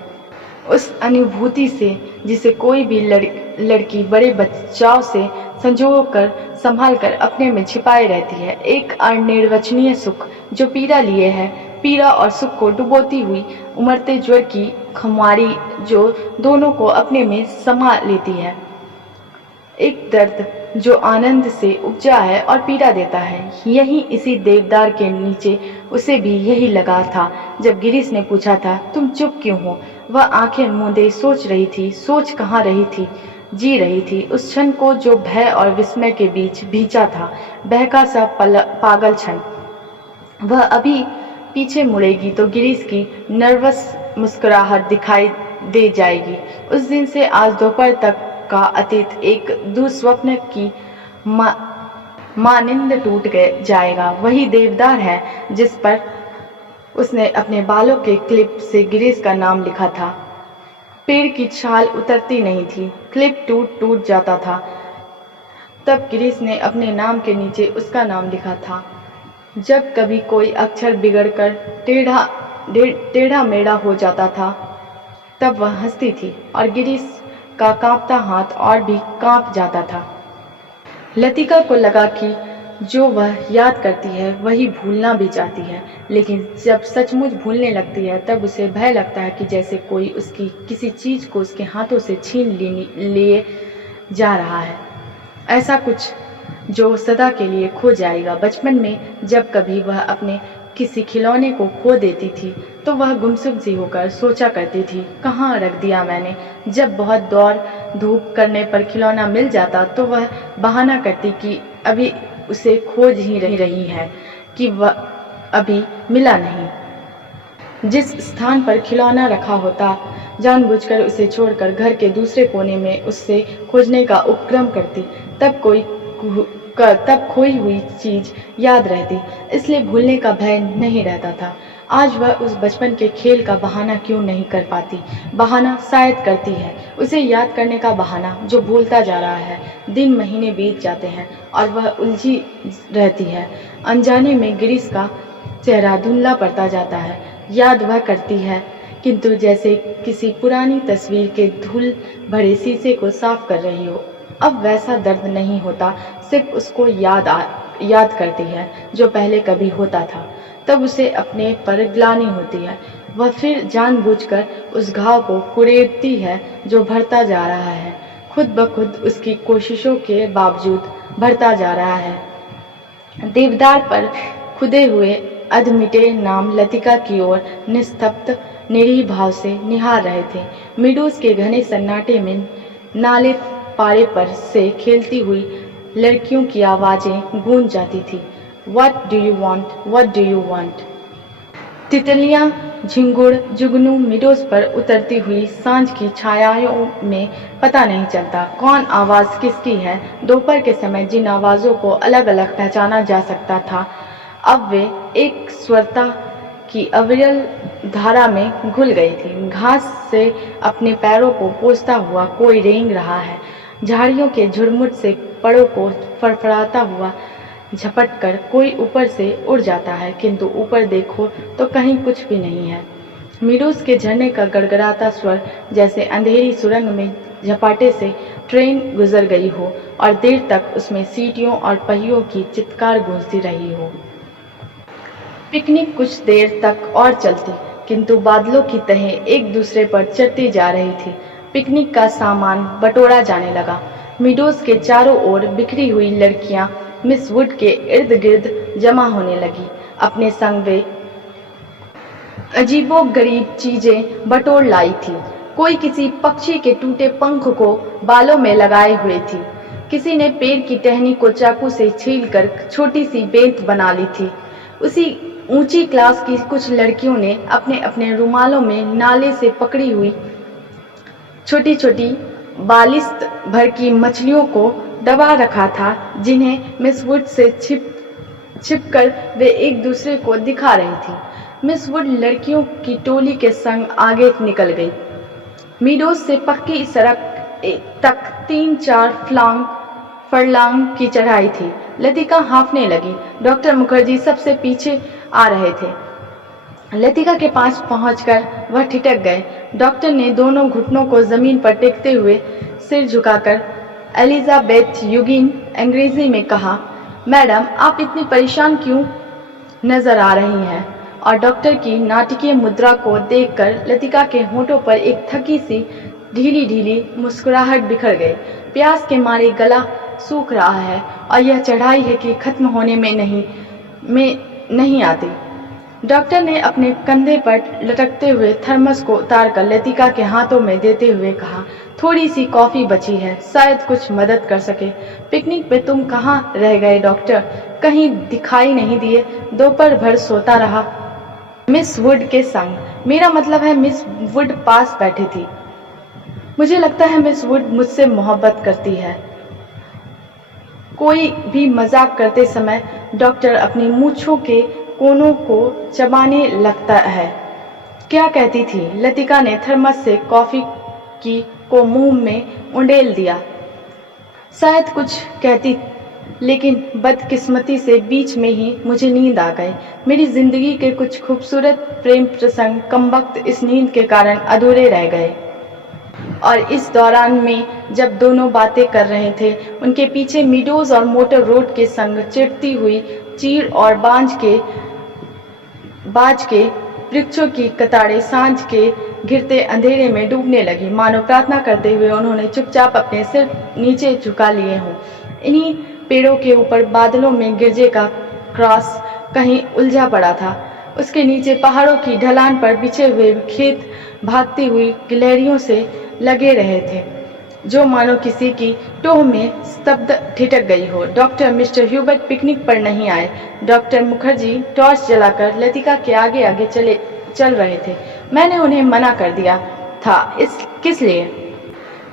उस अनुभूति से जिसे कोई भी लड़की बड़े बचाव से संजो कर संभाल कर अपने में छिपाए रहती है। एक अनिर्वचनीय सुख जो पीड़ा लिए है, पीड़ा और सुख को डुबोती हुई उमड़ते ज्वर की खुमारी जो दोनों को अपने में समा लेती है। एक दर्द जो आनंद से उपजा है और पीड़ा देता है। यहीं इसी देवदार के नीचे उसे भी यही लगा था। जब गिरीश ने पूछा था, तुम चुप क्यों हो? वह आंखें मूंदे सोच रही थी। सोच कहाँ रही थी, जी रही थी उस क्षण को जो भय और विस्मय के बीच भींचा था, बहका सा पागल क्षण। वह अभी पीछे मुड़ेगी तो गिरीश की नर्वस मुस्कुराहट दिखाई दे जाएगी। उस दिन से आज दोपहर तक का अतीत एक दुस्वप्न की मानिंद टूट जाएगा। वही देवदार है जिस पर उसने अपने बालों के क्लिप से गिरीश का नाम लिखा था। पेड़ की छाल उतरती नहीं थी, क्लिप टूट जाता था। तब गिरीश ने अपने नाम के नीचे उसका नाम लिखा था। जब कभी कोई अक्षर बिगड़कर टेढ़ा मेढ़ा हो जाता था, तब वह हंसती थी और गिरीश का कांपता हाथ और भी कांप जाता था। लतिका को लगा कि जो वह याद करती है वही भूलना भी चाहती है, लेकिन जब सचमुच भूलने लगती है तब उसे भय लगता है कि जैसे कोई उसकी किसी चीज को उसके हाथों से छीन लिए जा रहा है, ऐसा कुछ जो सदा के लिए खो जाएगा। बचपन में जब कभी वह अपने किसी खिलौने को खो देती थी तो वह गुमसुम सी होकर सोचा करती थी, कहाँ रख दिया मैंने। जब बहुत दौड़ धूप करने पर खिलौना मिल जाता तो वह बहाना करती कि अभी उसे खोज ही रही है, कि वह अभी मिला नहीं। जिस स्थान पर खिलौना रखा होता जानबूझकर उसे छोड़कर घर के दूसरे कोने में उससे खोजने का उपक्रम करती, तब खोई हुई चीज याद रहती, इसलिए भूलने का भय नहीं रहता था। आज वह उस बचपन के खेल का बहाना क्यों नहीं कर पाती? बहाना शायद करती है, उसे याद करने का बहाना जो भूलता जा रहा है। दिन महीने बीत जाते हैं और वह उलझी रहती है। अनजाने में गिरीश का चेहरा धुंधला पड़ता जाता है। याद वह करती है, किंतु जैसे किसी पुरानी तस्वीर के धूल भरे शीशे को साफ कर रही हो। अब वैसा दर्द नहीं होता, सिर्फ उसको याद करती है जो पहले कभी होता था। तब उसे अपने पर ग्लानि होती है। वह फिर जानबूझकर उस घाव को कुरेदती है जो भरता जा रहा है, खुद ब खुद उसकी कोशिशों के बावजूद भरता जा रहा है। देवदार पर खुदे हुए अधमिटे नाम लतिका की ओर निस्तब्ध निरीह भाव से निहार रहे थे। मीडोज के घने सन्नाटे में नाले पारे पर से खेलती हुई लड़कियों की आवाजें गूंज जाती थी। What do you want? What do you want? तितलियां, झिंगुर, जुगनू मिडोज पर उतरती हुई सांझ की छायाओं में पता नहीं चलता कौन आवाज किसकी है। दोपहर के समय जिन आवाजों को अलग अलग पहचाना जा सकता था, अब वे एक स्वरता की अविरल धारा में घुल गई थी। घास से अपने पैरों को पोंछता हुआ कोई रेंग रहा है। झाड़ियों के झुरमुट से पड़ों को फड़फड़ाता हुआ झपटकर कोई ऊपर से उड़ जाता है, किंतु ऊपर देखो तो कहीं कुछ भी नहीं है। मीडोज के झरने का गड़गड़ाता स्वर जैसे अंधेरी सुरंग में झपाटे से ट्रेन गुजर गई हो और देर तक उसमें सीटियों और पहियों की चित्कार गूंजती रही हो। पिकनिक कुछ देर तक और चलती, किंतु बादलों की तहें एक दूसरे पर चढ़ती जा रही थी। पिकनिक का सामान बटोरा जाने लगा। मीडोज के चारों ओर बिखरी हुई लड़कियां मिस वुड के इर्द गिर्द जमा होने लगी। अपने संग वे अजीबोगरीब चीजें बटोर लाई थी। कोई किसी पक्षी के टूटे पंख को बालों में लगाए हुए थी। किसी ने पेड़ की टहनी को चाकू से छीलकर छोटी सी बेंत बना ली थी। उसी ऊंची क्लास की कुछ लड़कियों ने अपने अपने रुमालों में नाले से पकड़ी हुई छोटी छोटी बालिस्त भर की मछलियों को दबा रखा था, जिन्हें मिस वुड से छिपकर वे एक दूसरे को दिखा रही थी। मिस वुड लड़कियों की टोली के संग आगे निकल गई। मीडोज से पक्की सड़क तक 3-4 फरलांग की चढ़ाई थी। लतिका हाँफने लगी। डॉक्टर मुखर्जी सबसे पीछे आ रहे थे। लतिका के पास पहुंचकर वह ठिठक गए। डॉक्टर ने दोनों घुटनों को जमीन पर टेकते हुए सिर झुकाकर एलिजाबेथ यूगिन अंग्रेजी में कहा, मैडम आप इतनी परेशान क्यों नजर आ रही हैं? और डॉक्टर की नाटकीय मुद्रा को देखकर लतिका के होठों पर एक थकी सी ढीली ढीली मुस्कुराहट बिखर गई। प्यास के मारे गला सूख रहा है और यह चढ़ाई है कि खत्म होने में नहीं आती। डॉक्टर ने अपने कंधे पर लटकते हुए थर्मस को उतारकर लतिका के हाथों में देते हुए कहा, थोड़ी सी कॉफी बची है, शायद कुछ मदद कर सके। पिकनिक पे तुम कहाँ रह गए डॉक्टर? कहीं दिखाई नहीं दिए। दोपहर भर सोता रहा मिस वुड के संग। मेरा मतलब है मिस वुड पास बैठी थी। मुझे लगता है मिस वुड मुझसे मोहब्बत करती है। कोई भी मजाक करते समय डॉक्टर अपनी मूंछों के कोनों को चबाने लगता है। क्या कहती थी? लतिका ने थर्मस से कॉफी को मुंह में उंडेल दिया। शायद कुछ कहती, लेकिन बदकिस्मती से बीच में ही मुझे नींद आ गई। मेरी जिंदगी के कुछ खूबसूरत प्रेम प्रसंग कमबख्त इस नींद के कारण अधूरे रह गए। और इस दौरान में जब दोनों बातें कर रहे थे, उनके पीछे मीडोज और मोटर रोड के संग चिढ़ती हुई चीड़ और बाज के वृक्षों की कतारें सांझ के घिरते अंधेरे में डूबने लगी। मानो प्रार्थना करते हुए उन्होंने चुपचाप अपने सिर नीचे झुका लिए हों। इन्हीं पेड़ों के ऊपर बादलों में गिरजे का क्रॉस कहीं उलझा पड़ा था। उसके नीचे पहाड़ों की ढलान पर बिछे हुए खेत भागती हुई गिलहरियों से लगे रहे थे, जो मानो किसी की टोह में स्तब्ध ठिठक गई हो। डॉक्टर मिस्टर ह्यूबर्ट पिकनिक पर नहीं आए। डॉक्टर मुखर्जी टॉर्च जलाकर लतिका के आगे आगे चल रहे थे। मैंने उन्हें मना कर दिया था। किस लिए?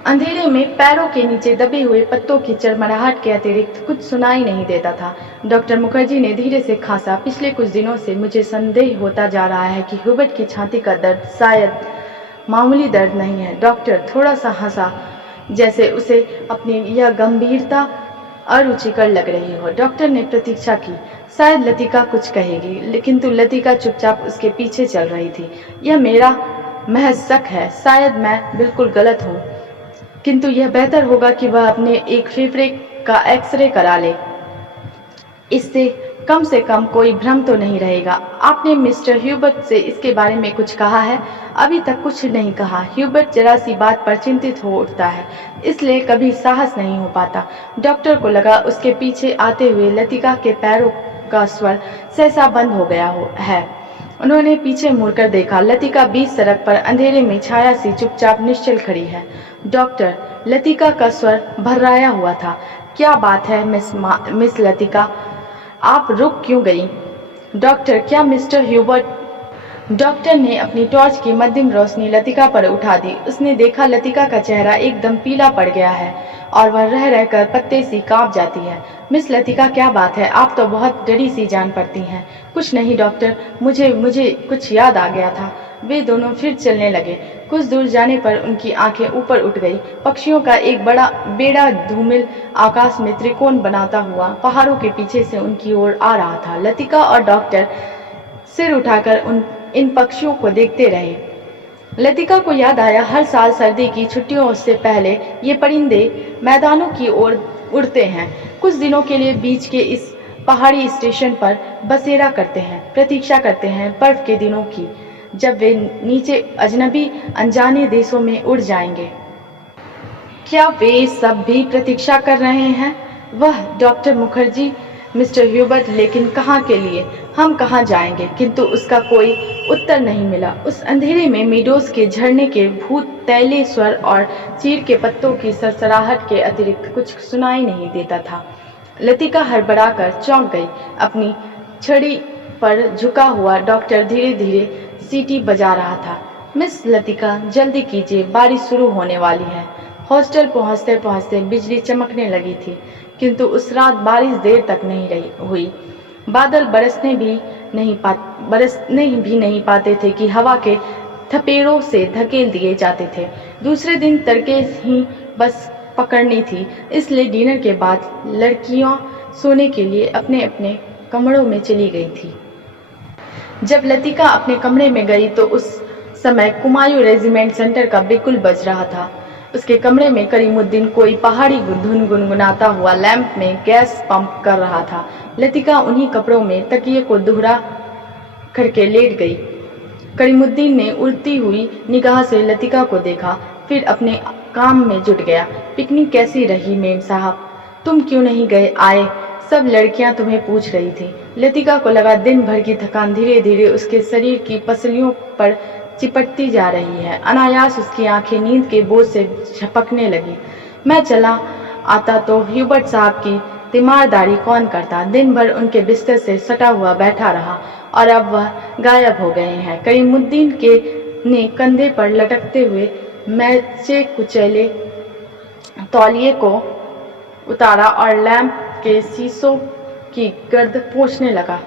अंधेरे में पैरों के नीचे दबे हुए पत्तों की चरमराहट के अतिरिक्त कुछ सुनाई नहीं देता था। डॉक्टर मुखर्जी ने धीरे से खांसा। पिछले कुछ दिनों से मुझे संदेह होता जा रहा है कि ह्यूबर्ट की छाती का दर्द शायद मामूली दर्द नहीं है। डॉक्टर थोड़ा सा हंसा, जैसे उसे अपनी यह गंभीरता अरुचिकर लग रही हो। डॉक्टर ने प्रतीक्षा की, शायद लतिका कुछ कहेगी, किंतु लतिका चुपचाप उसके पीछे चल रही थी। यह मेरा महज शक है, शायद मैं बिल्कुल गलत हूँ, किंतु यह बेहतर होगा कि वह अपने एक फेफड़े का एक्सरे करा ले। इससे कम से कम कोई भ्रम तो नहीं रहेगा। आपने मिस्टर ह्यूबर्ट से इसके बारे में कुछ कहा है? अभी तक कुछ नहीं कहा। ह्यूबर्ट जरा सी बात पर चिंतित हो उठता है, इसलिए कभी साहस नहीं हो पाता। डॉक्टर को लगा उसके पीछे आते हुए लतिका के पैरों का स्वर सहसा बंद हो गया है। उन्होंने पीछे मुड़कर देखा। लतिका बीच सड़क पर अंधेरे में छाया सी चुपचाप निश्चल खड़ी है। डॉक्टर, लतिका का स्वर भर्राया हुआ था। क्या बात है मिस लतिका, आप रुक क्यों गई? डॉक्टर, क्या मिस्टर ह्यूबर्ट? डॉक्टर ने अपनी टॉर्च की मध्यम रोशनी लतिका पर उठा दी। उसने देखा लतिका का चेहरा एकदम पीला पड़ गया है और वह रह रहकर पत्ते सी कांप जाती है। मिस लतिका, क्या बात है? आप तो बहुत डरी सी जान पड़ती हैं। कुछ नहीं डॉक्टर, मुझे कुछ याद आ गया था। वे दोनों फिर चलने लगे। कुछ दूर जाने पर उनकी आंखें ऊपर उठ गई। पक्षियों का एक बड़ा बेड़ा धूमिल आकाश में त्रिकोण बनाता हुआ पहाड़ों के पीछे से उनकी ओर आ रहा था। लतिका और डॉक्टर सिर उठाकर इन पक्षियों को देखते रहे। लतिका को याद आया, हर साल सर्दी की छुट्टियों से पहले ये परिंदे मैदानों की ओर उड़ते हैं। कुछ दिनों के लिए बीच के इस पहाड़ी स्टेशन पर बसेरा करते हैं, प्रतीक्षा करते हैं बर्फ के दिनों की, जब वे नीचे अजनबी अनजाने देशों में उड़ जाएंगे। क्या वे सब भी प्रतीक्षा कर रहे हैं? वह डॉक्टर मुखर्जी, मिस्टर ह्यूबर्ट, लेकिन कहाँ के लिए? हम कहाँ जाएंगे? किंतु उसका कोई उत्तर नहीं मिला। उस अंधेरे में मीडोज के झरने के भूत तैले स्वर और चीड़ के पत्तों की सरसराहट के अतिरिक्त कुछ सुनाई नहीं देता था। लतिका हड़बड़ाकर चौंक गई। अपनी छड़ी पर झुका हुआ डॉक्टर धीरे धीरे सीटी बजा रहा था। मिस लतिका, जल्दी कीजिए, बारिश शुरू होने वाली है। हॉस्टल पहुंचते पहुंचते बिजली चमकने लगी थी, किंतु उस रात बारिश देर तक नहीं हुई। बादल बरसने भी नहीं पाते थे कि हवा के थपेड़ों से धकेल दिए जाते थे। दूसरे दिन तड़के ही बस पकड़नी थी, इसलिए डिनर के बाद लड़कियां सोने के लिए अपने अपने कमरों में चली गई थी। जब लतिका अपने कमरे में गई तो उस समय कुमायूं रेजिमेंट सेंटर का बिल्कुल बज रहा था। उसके कमरे में करीमुद्दीन कोई पहाड़ी धुन गुनगुनाता हुआ लैंप में गैस पंप कर रहा था। लतिका उन्हीं कपड़ों में तकिए को दोहरा करके लेट गई। करीमुद्दीन ने उड़ती हुई निगाह से लतिका को देखा, फिर अपने काम में जुट गया। पिकनिक कैसी रही मेम साहब? तुम क्यों नहीं आए? सब लड़कियां तुम्हें पूछ रही थी। लतिका को लगा दिन भर की थकान धीरे धीरे उसके शरीर की पसलियों पर चिपटती जा रही है। अनायास उसकी आंखें नींद के बोझ से झपकने लगी। मैं चला आता तो ह्यूबर्ट साहब की तीमारदारी कौन करता? दिन भर उनके बिस्तर से सटा हुआ बैठा रहा और अब वह गायब हो गए हैं। करीमुद्दीन ने कंधे पर लटकते हुए मैचे कुचले तौलिए को उतारा और लैंप के शीशों की गर्द पोंछने लगा।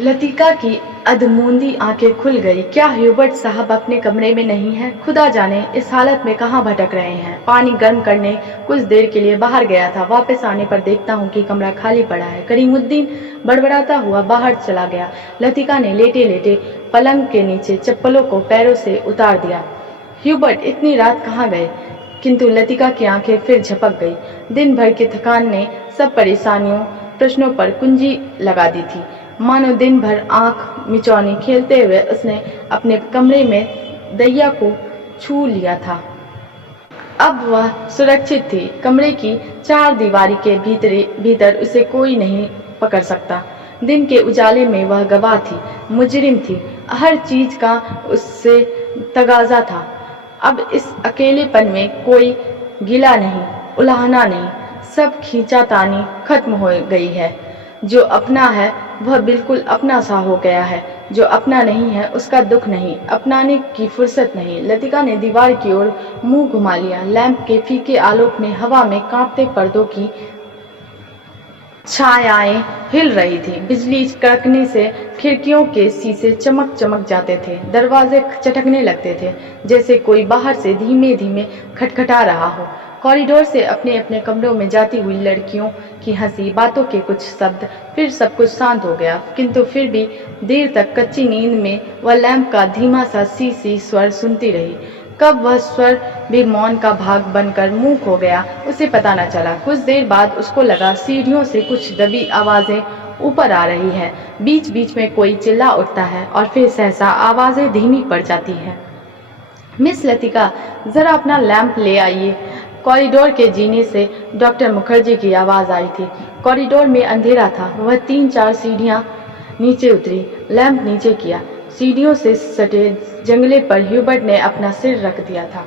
लतिका की अधमूंदी आंखें खुल गई। क्या ह्यूबर्ट साहब अपने कमरे में नहीं हैं? खुदा जाने इस हालत में कहाँ भटक रहे हैं। पानी गर्म करने कुछ देर के लिए बाहर गया था। वापस आने पर देखता हूँ कि कमरा खाली पड़ा है। करीमुद्दीन बड़बड़ाता हुआ बाहर चला गया। लतिका ने लेटे लेटे पलंग के नीचे चप्पलों को पैरों से उतार दिया। ह्यूबर्ट इतनी रात कहाँ गए? किंतु लतिका की आंखें फिर झपक गई। दिन भर की थकान ने सब प्रश्नों पर कुंजी लगा दी थी। मानो दिन भर आंख मिचौनी खेलते हुए उसने अपने कमरे में दैया को छू लिया था। अब वह सुरक्षित थी। कमरे की चार दीवारी के भीतर उसे कोई नहीं पकड़ सकता। दिन के उजाले में वह गवाह थी, मुजरिम थी। हर चीज का उससे तगाजा था। अब इस अकेलेपन में कोई गिला नहीं, उलाहना नहीं, सब खींचातानी खत्म हो गई है। जो अपना है वह बिल्कुल अपना सा हो गया है, जो अपना नहीं है उसका दुख नहीं, अपनाने की फुर्सत नहीं। लतिका ने दीवार की ओर मुंह घुमा लिया। लैंप के फीके आलोक में हवा में कांपते पर्दों की छायाएं हिल रही थी। बिजली कड़कने से खिड़कियों के शीशे चमक जाते थे। दरवाजे चटकने लगते थे, जैसे कोई बाहर से धीमे धीमे खटखटा रहा हो। कॉरिडोर से अपने अपने कमरों में जाती हुई लड़कियों की हंसी, बातों के कुछ शब्द, फिर सब कुछ शांत हो गया। किंतु फिर भी देर तक कच्ची नींद में वह लैंप का धीमा सा सी स्वर सुनती रही। कब वह स्वर भी मौन का भाग बनकर मूक हो गया, उसे पता न चला। कुछ देर बाद उसको लगा सीढ़ियों से कुछ दबी आवाजें ऊपर आ रही है। बीच बीच में कोई चिल्ला उठता है और फिर सहसा आवाजें धीमी पड़ जाती है। मिस लतिका, जरा अपना लैंप ले आइए। कॉरिडोर के जीने से डॉक्टर मुखर्जी की आवाज आई थी। कॉरिडोर में अंधेरा था। वह 3-4 सीढ़ियां नीचे उतरी, लैंप नीचे किया। सीढ़ियों से सटे जंगले पर ह्यूबर्ट ने अपना सिर रख दिया था।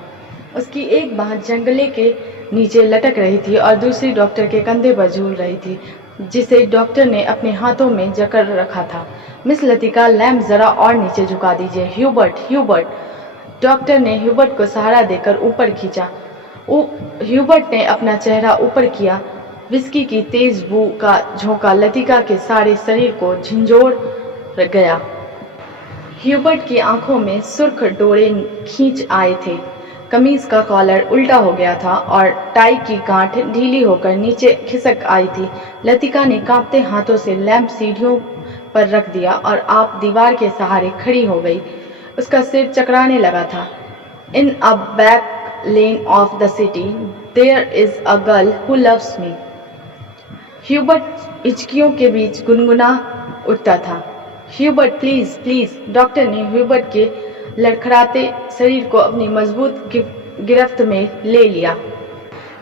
उसकी एक बांह जंगले के नीचे लटक रही थी और दूसरी डॉक्टर के कंधे पर झूल रही थी, जिसे डॉक्टर ने अपने हाथों में जकड़ रखा था। मिस लतिका, लैम्प जरा और नीचे झुका दीजिए। Hubert, Hubert. डॉक्टर ने ह्यूबर्ट को सहारा देकर ऊपर खींचा। ह्यूबर्ट ने अपना चेहरा ऊपर किया। विस्की की तेज बू का झोंका लतिका के सारे शरीर को झंझोड़ गया। ह्यूबर्ट की आंखों में सुर्ख डोरे खींच आए थे। कमीज का कॉलर उल्टा हो गया था और टाई की गांठ ढीली होकर नीचे खिसक आई थी। लतिका ने कांपते हाथों से लैंप सीढ़ियों पर रख दिया और आप दीवार के सहारे खड़ी हो गई। उसका सिर चकराने लगा था। In a back lane of the city there is a girl who loves me. Hubert हिचकियों के बीच गुनगुना उठता था। Hubert, please please. डॉक्टर ने ह्यूबर्ट के लड़खड़ाते शरीर को अपनी मजबूत गिरफ्त में ले लिया।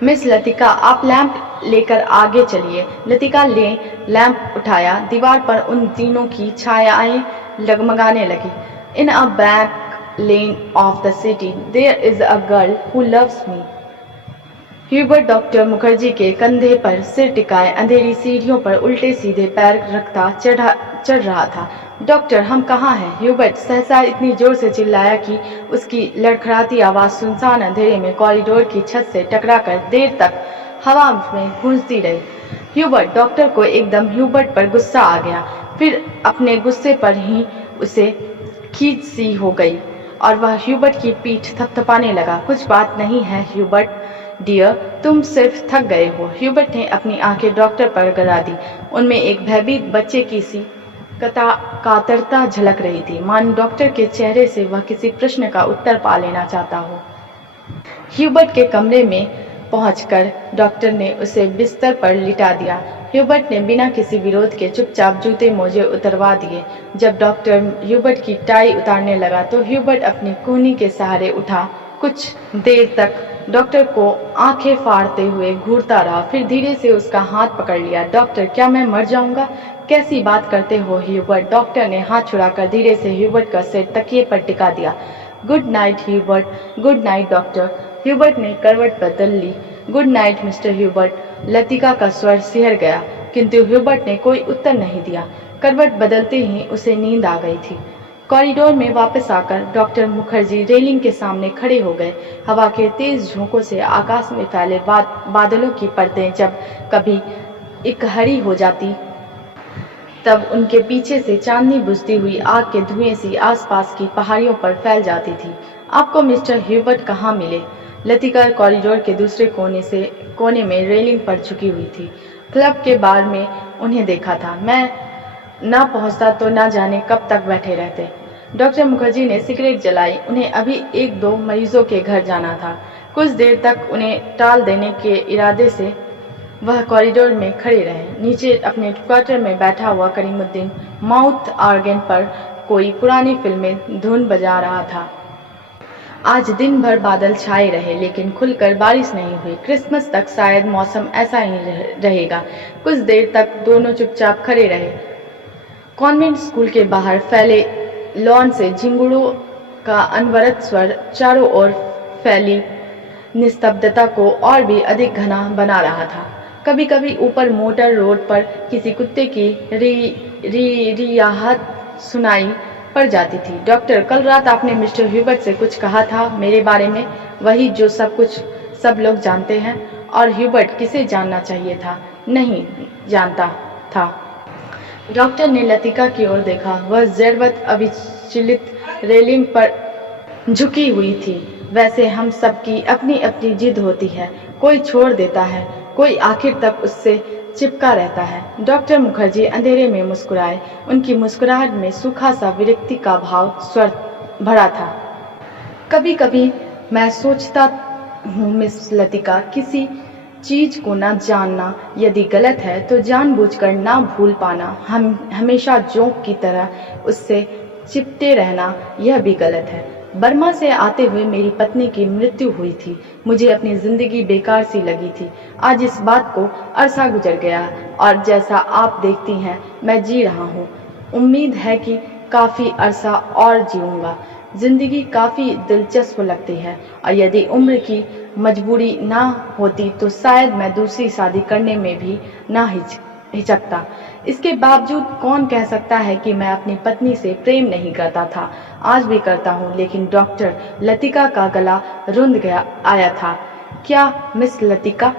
मिस लतिका, आप लैंप लेकर आगे चलिए। लतिका ने लैंप उठाया। दीवार पर उन तीनों की छायाएं डगमगाने लगी। In a back lane of the city there is a girl who loves me. Hubert doctor Mukherjee के कंधे पर सिर टिकाए अंधेरी सीढ़ियों पर उल्टे सीधे पैर रखता चढ़ रहा था। डॉक्टर, हम कहाँ हैं? ह्यूबर्ट सहसा इतनी जोर से चिल्लाया कि उसकी लड़खड़ाती आवाज सुनसान अंधेरे में कॉरिडोर की छत से टकराकर देर तक हवा में गूंजती रही। ह्यूबर्ट, डॉक्टर को एकदम ह्यूबर्ट पर गुस्सा आ गया। फिर अपने गुस्से पर ही उसे खींच सी हो गई और वह ह्यूबर्ट की पीठ थपथपाने लगा। कुछ बात नहीं है ह्यूबर्ट डियर, तुम सिर्फ थक गए हो। ह्यूबर्ट ने अपनी आंखें डॉक्टर पर गड़ा दी। उनमें एक भयभीत बच्चे की सी कातरता झलक रही थी, मानो डॉक्टर के चेहरे से वह किसी प्रश्न का उत्तर पा लेना चाहता हो। ह्यूबर्ट के कमरे में पहुंचकर डॉक्टर ने उसे बिस्तर पर लिटा दिया। ह्यूबर्ट ने बिना किसी विरोध के चुपचाप जूते मोजे उतरवा दिए। जब डॉक्टर ह्यूबर्ट की टाई उतारने लगा तो ह्यूबर्ट अपनी कूहनी के सहारे उठा। कुछ देर तक डॉक्टर को आंखें फाड़ते हुए घूरता रहा, फिर धीरे से उसका हाथ पकड़ लिया। डॉक्टर, क्या मैं मर जाऊंगा? कैसी बात करते हो ह्यूबर्ट? डॉक्टर ने हाथ छुड़ाकर धीरे से ह्यूबर्ट का सिर तकिए पर टिका दिया। Good night Hubert. Good night doctor. Hubert ने करवट बदल ली। Good night mister Hubert. Latika का स्वर सिहर गया, किंतु ह्यूबर्ट ने कोई उत्तर नहीं दिया। करवट बदलते ही उसे नींद आ गई थी। कॉरिडोर में वापस आकर डॉक्टर मुखर्जी रेलिंग के सामने खड़े हो गए। हवा के तेज झोंकों से आकाश में फैले बादलों की परतें जब कभी इकहरी हो जाती, तब उनके पीछे से चांदनी बुझती हुई आग के धुएं सी आसपास की पहाड़ियों पर फैल जाती थी। आपको मिस्टर ह्यूबर्ट कहाँ मिले? लतिका कॉरिडोर के दूसरे कोने में रेलिंग पर झुकी हुई थी। क्लब के बार में उन्हें देखा था। मैं ना पहुंचता तो ना जाने कब तक बैठे रहते। डॉक्टर मुखर्जी ने सिगरेट जलाई। उन्हें अभी 1-2 मरीजों के घर जाना था। कुछ देर तक उन्हें टाल देने के इरादे से वह कॉरिडोर में खड़े रहे। नीचे अपने क्वार्टर में बैठा हुआ करीमुद्दीन माउथ ऑर्गन पर कोई पुरानी फिल्में धुन बजा रहा था। आज दिन भर बादल छाए रहे, लेकिन खुलकर बारिश नहीं हुई। क्रिसमस तक शायद मौसम ऐसा ही रहेगा। कुछ देर तक दोनों चुपचाप खड़े रहे। कॉन्वेंट स्कूल के बाहर फैले लॉन से झिंगुरों का अनवरत स्वर चारों ओर फैली निस्तब्धता को और भी अधिक घना बना रहा था। कभी कभी ऊपर मोटर रोड पर किसी कुत्ते की रियाहत सुनाई पड़ जाती थी। डॉक्टर, कल रात आपने मिस्टर ह्यूबर्ट से कुछ कहा था मेरे बारे में, वही जो सब लोग जानते हैं। और ह्यूबर्ट किसे जानना चाहिए था? नहीं जानता था। डॉक्टर ने लतिका की ओर देखा। वह जरवत अविचलित रेलिंग पर झुकी हुई थी। वैसे हम सबकी अपनी अपनी जिद होती है, कोई छोड़ देता है, कोई आखिर तक उससे चिपका रहता है। डॉक्टर मुखर्जी अंधेरे में मुस्कुराए। उनकी मुस्कुराहट में सूखा सा विरक्ति का भाव स्वर भरा था। कभी कभी मैं सोचता हूँ मिस लतिका, किसी चीज को न जानना यदि गलत है तो जानबूझकर ना भूल पाना, हमेशा जोंक की तरह उससे चिपटे रहना, यह भी गलत है। बर्मा से आते हुए मेरी पत्नी की मृत्यु हुई थी। मुझे अपनी जिंदगी बेकार सी लगी थी। आज इस बात को अरसा गुजर गया और जैसा आप देखती हैं मैं जी रहा हूँ। उम्मीद है कि काफी अरसा और जीऊंगा। जिंदगी काफी दिलचस्प लगती है और यदि उम्र की मजबूरी ना होती तो शायद मैं दूसरी शादी करने में भी ना हिचकता। इसके बावजूद कौन कह सकता है कि मैं अपनी पत्नी से प्रेम नहीं करता था। आज भी करता हूँ। लेकिन डॉक्टर, लतिका का गला रुंध आया था। क्या मिस लतिका?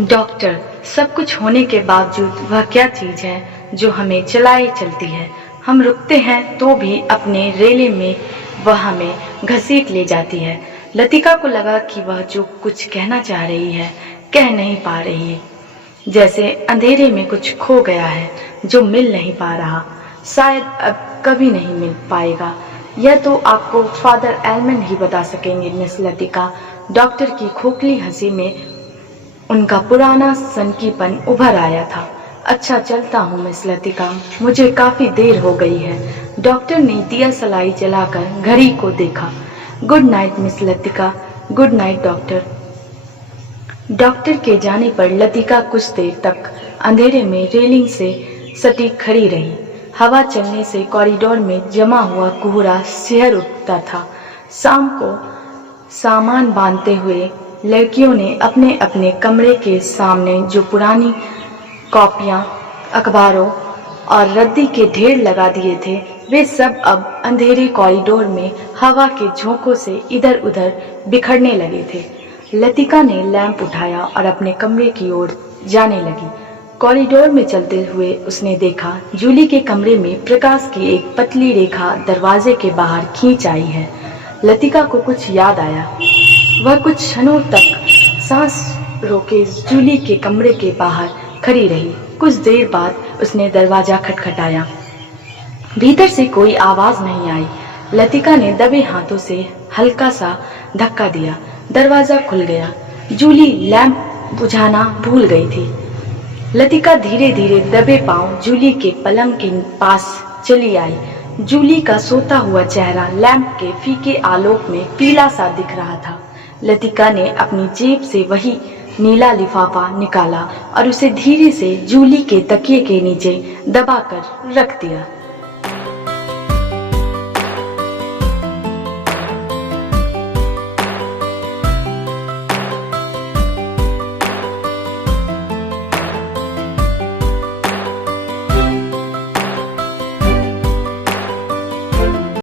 डॉक्टर, सब कुछ होने के बावजूद वह क्या चीज है जो हमें चलाए चलती है? हम रुकते हैं तो भी अपने रेले में वह हमें घसीट ले जाती है। लतिका को लगा कि वह जो कुछ कहना चाह रही है कह नहीं पा रही है, जैसे अंधेरे में कुछ खो गया है जो मिल नहीं पा रहा, शायद अब कभी नहीं मिल पाएगा। यह तो आपको फादर एलमंड ही बता सकेंगे मिस लतिका। डॉक्टर की खोखली हंसी में उनका पुराना सनकीपन उभर आया था। अच्छा, चलता हूँ मिस लतिका, मुझे काफी देर हो गई है। डॉक्टर ने दिया सलाई जलाकर घड़ी को देखा। Good night miss Latika. Good night doctor. Doctor के जाने पर लतिका कुछ देर तक अंधेरे में रेलिंग से सटी खड़ी रही। हवा चलने से कॉरिडोर में जमा हुआ कोहरा सिहर उठता था। शाम को सामान बांधते हुए लड़कियों ने अपने अपने कमरे के सामने जो पुरानी कॉपियां, अखबारों और रद्दी के ढेर लगा दिए थे, वे सब अब अंधेरे कॉरिडोर में हवा के झोंकों से इधर उधर बिखरने लगे थे। लतिका ने लैंप उठाया और अपने कमरे की ओर जाने लगी। कॉरिडोर में चलते हुए उसने देखा जूली के कमरे में प्रकाश की एक पतली रेखा दरवाजे के बाहर खींच आई है। लतिका को कुछ याद आया। वह कुछ क्षणों तक सांस रोके जूली के कमरे के बाहर खड़ी रही। कुछ देर बाद उसने दरवाजा खटखटाया। भीतर से कोई आवाज नहीं आई। लतिका ने दबे हाथों से हल्का सा धक्का दिया। दरवाजा खुल गया। जूली लैंप बुझाना भूल गई थी। लतिका धीरे धीरे दबे पांव जूली के पलंग के पास चली आई। जूली का सोता हुआ चेहरा लैंप के फीके आलोक में पीला सा दिख रहा था। लतिका ने अपनी जेब से वही नीला लिफाफा निकाला और उसे धीरे से जूली के तकिए के नीचे दबाकर रख दिया।